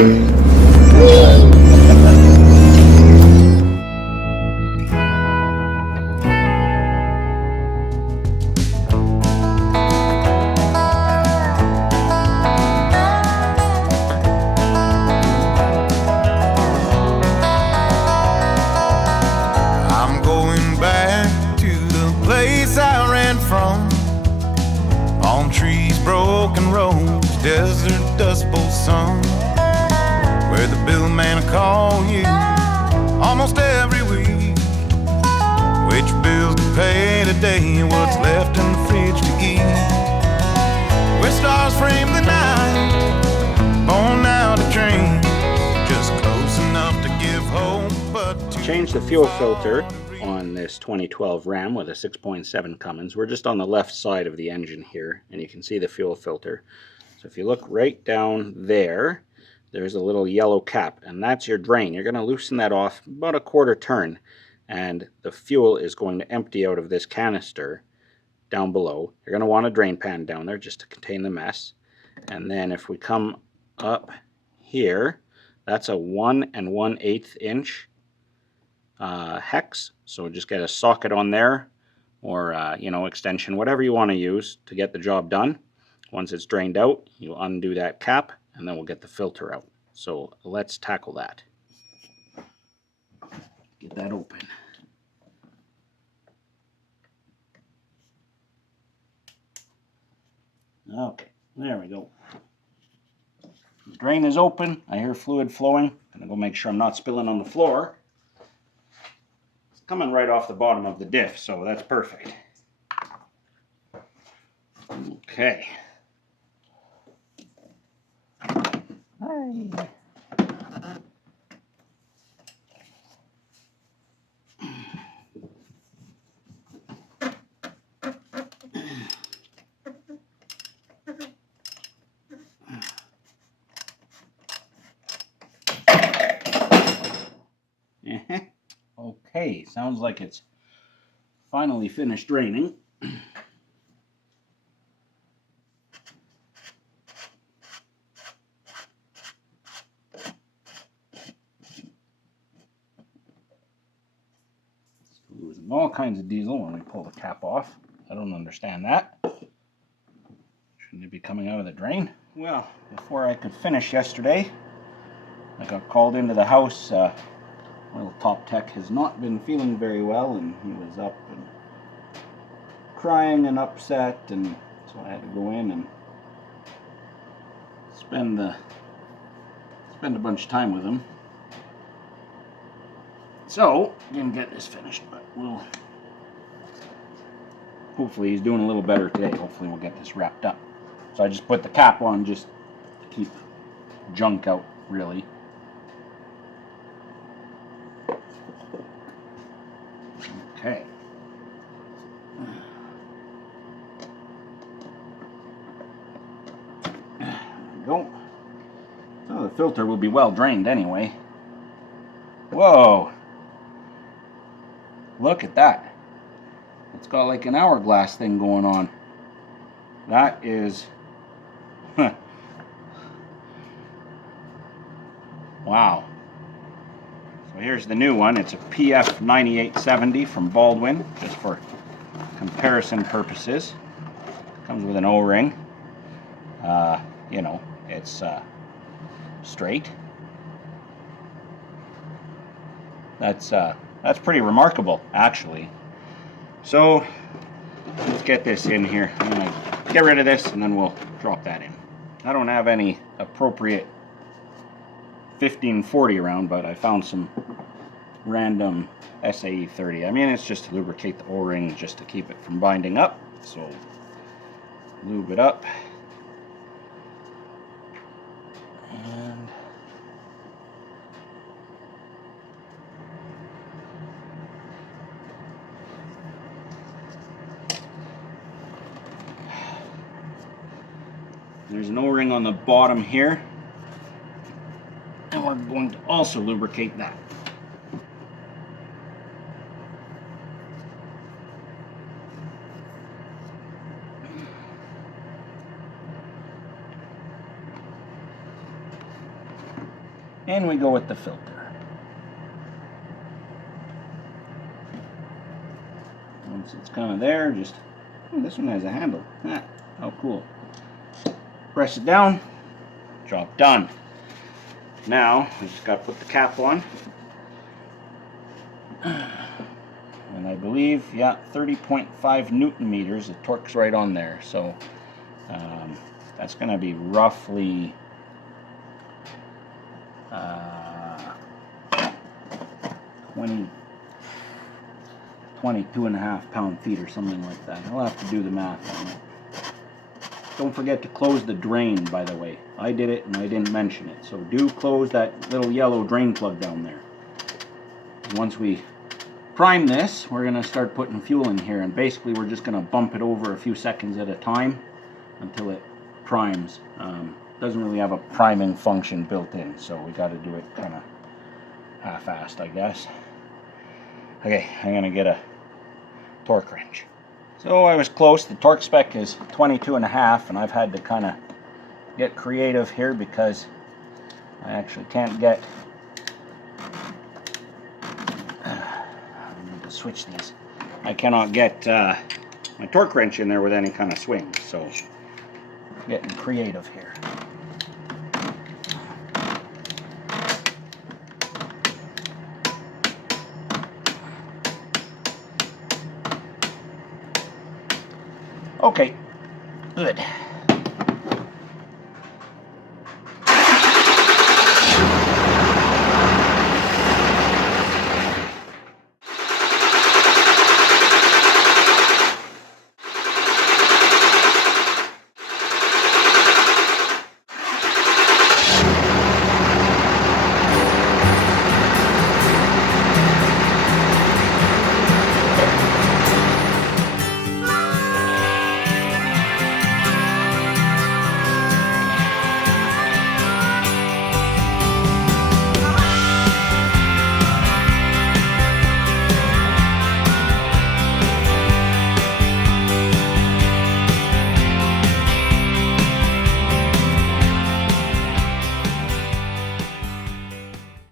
I'm going back to the place I ran from. Palm trees, broken roads, desert dust bowl sun, where the billman will call you almost every week. Which bills to pay today, what's left in the fridge to eat. Where stars frame the night, born out of dreams, just close enough to give hope, but Change the fuel filter on this 2012 Ram with a 6.7 Cummins. We're just on the left side of the engine here, and you can see the fuel filter. So if you look right down there, there's a little yellow cap, and that's your drain. You're going to loosen that off about a quarter turn, and the fuel is going to empty out of this canister down below. You're going to want a drain pan down there just to contain the mess. And then if we come up here, that's a 1 1/8 inch hex. So just get a socket on there, or extension, whatever you want to use to get the job done. Once it's drained out, you undo that cap, and then we'll get the filter out. So let's tackle that. Get that open. Okay, there we go. The drain is open. I hear fluid flowing. I'm gonna go make sure I'm not spilling on the floor. It's coming right off the bottom of the diff, so that's perfect. Okay. Hi. Okay, sounds like it's finally finished draining. Losing all kinds of diesel when we pull the cap off. I don't understand that. Shouldn't it be coming out of the drain? Well, before I could finish yesterday, I got called into the house. Little top tech has not been feeling very well, and he was up and crying and upset, and so I had to go in and spend a bunch of time with him. So didn't get this finished, but we'll hopefully he's doing a little better today. Hopefully we'll get this wrapped up. So I just put the cap on just to keep junk out, really. Okay. There we go. So the filter will be well drained anyway. Whoa! Look at that. It's got like an hourglass thing going on. That is... Wow. So here's the new one. It's a PF 9870 from Baldwin, just for comparison purposes. Comes with an O-ring. It's straight. That's pretty remarkable, actually. So let's get this in here. I'm gonna get rid of this, and then we'll drop that in. I don't have any appropriate 1540 around, but I found some random SAE 30. I mean, it's just to lubricate the O-ring, just to keep it from binding up. So lube it up. And there's an O-ring on the bottom here, and we're going to also lubricate that. And we go with the filter. Once it's kind of there, just, oh, this one has a handle. Ah, how cool. Press it down, job done. Now, I just got to put the cap on. And I believe, yeah, 30.5 Newton meters. The torque's right on there. So that's going to be roughly 22.5 pound-feet or something like that. I'll have to do the math on it. Don't forget to close the drain, by the way. I did it and I didn't mention it. So do close that little yellow drain plug down there. Once we prime this, we're going to start putting fuel in here. And basically we're just going to bump it over a few seconds at a time until it primes. Doesn't really have a priming function built in. So we got to do it kind of half-assed, I guess. Okay, I'm going to get a torque wrench. So I was close. The torque spec is 22.5, and I've had to kind of get creative here because I actually can't get, I need to switch these. I cannot get my torque wrench in there with any kind of swing, so getting creative here. Okay, good.